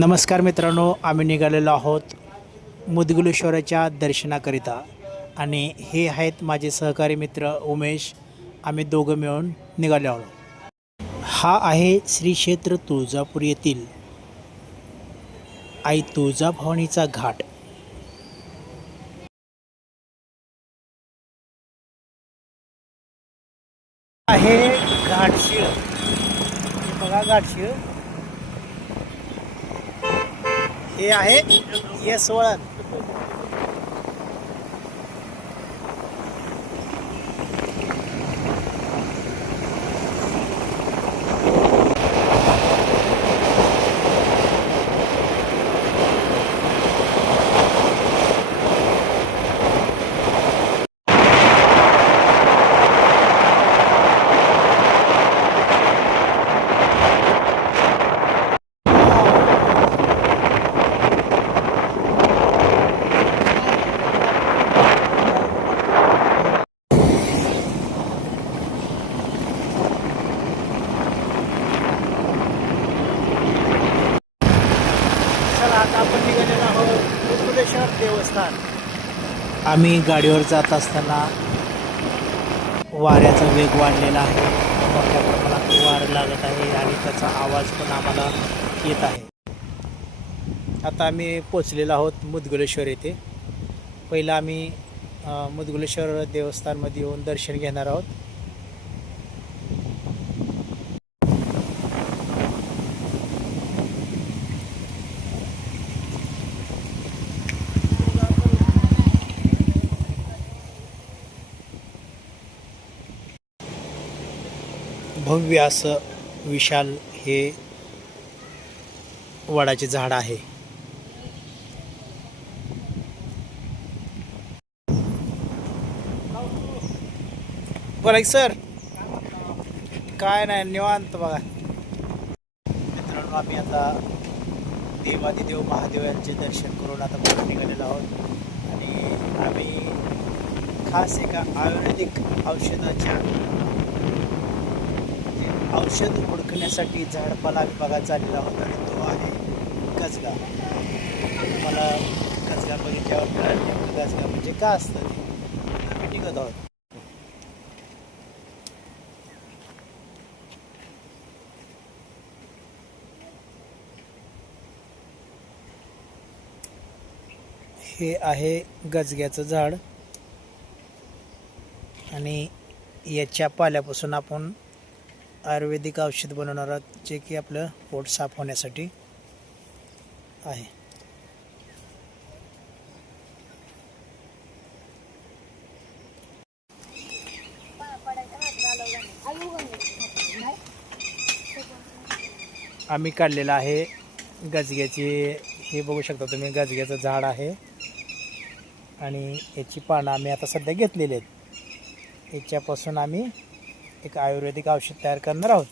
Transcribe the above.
नमस्कार मित्रांनो, आम्ही निघालेलो आहोत मुदगलेश्वराच्या दर्शनाकरिता आणि हे आहेत माझे सहकारी मित्र उमेश. आम्ही दोघं मिळून निघालो आहोत. हा आहे श्री क्षेत्र तुळजापूर येथील आई तुळजाभवानीचा घाट. आहे घाटशीळ, हे बघा घाटशीळ. हे आहे येसवळण. आता आपण निघालेलो आहोत मुदगलेश्वर देवस्थान. आम्ही गाडीवर जात असताना वाऱ्याचा वेग वाढलेला आहे, मोठ्या प्रमाणात वारं लागत आहे आणि त्याचा आवाज पण आम्हाला येत आहे. आता आम्ही पोचलेलो आहोत मुदगलेश्वर येथे. पहिला आम्ही मुदगलेश्वर देवस्थानमध्ये येऊन दर्शन घेणार आहोत. भव्य असं विशाल हे वडाचे झाड आहे. बोला की सर. काय नाही, निवांत बघा. मित्रांनो, आम्ही आता देवादिदेव महादेव यांचे दर्शन करून आता पुढे निघालेलो आहोत आणि आम्ही खास एका आयुर्वेदिक औषधाच्या औषध हुडकण्यासाठी झाडपाला विभागात चाललेला आहोत आणि तो आहे गजगा. मला गजगा बघितल्यावर कळलं नेमकं गजगा म्हणजे का असतं ते. आम्ही निघत आहोत. हे आहे गजग्याचं झाड आणि याच्या पाल्यापासून आपण आयुर्वेदिक औषध बनवणार आहोत, जे की आपलं पोट साफ होण्यासाठी आहे. आम्ही काढलेलं आहे गजग्याची. हे बघू शकता तुम्ही, गजग्याचं झाड आहे आणि याची पानं आम्ही आता सध्या घेतलेली आहेत. याच्यापासून आम्ही एक आयुर्वेदिक औषध तयार करणार आहोत.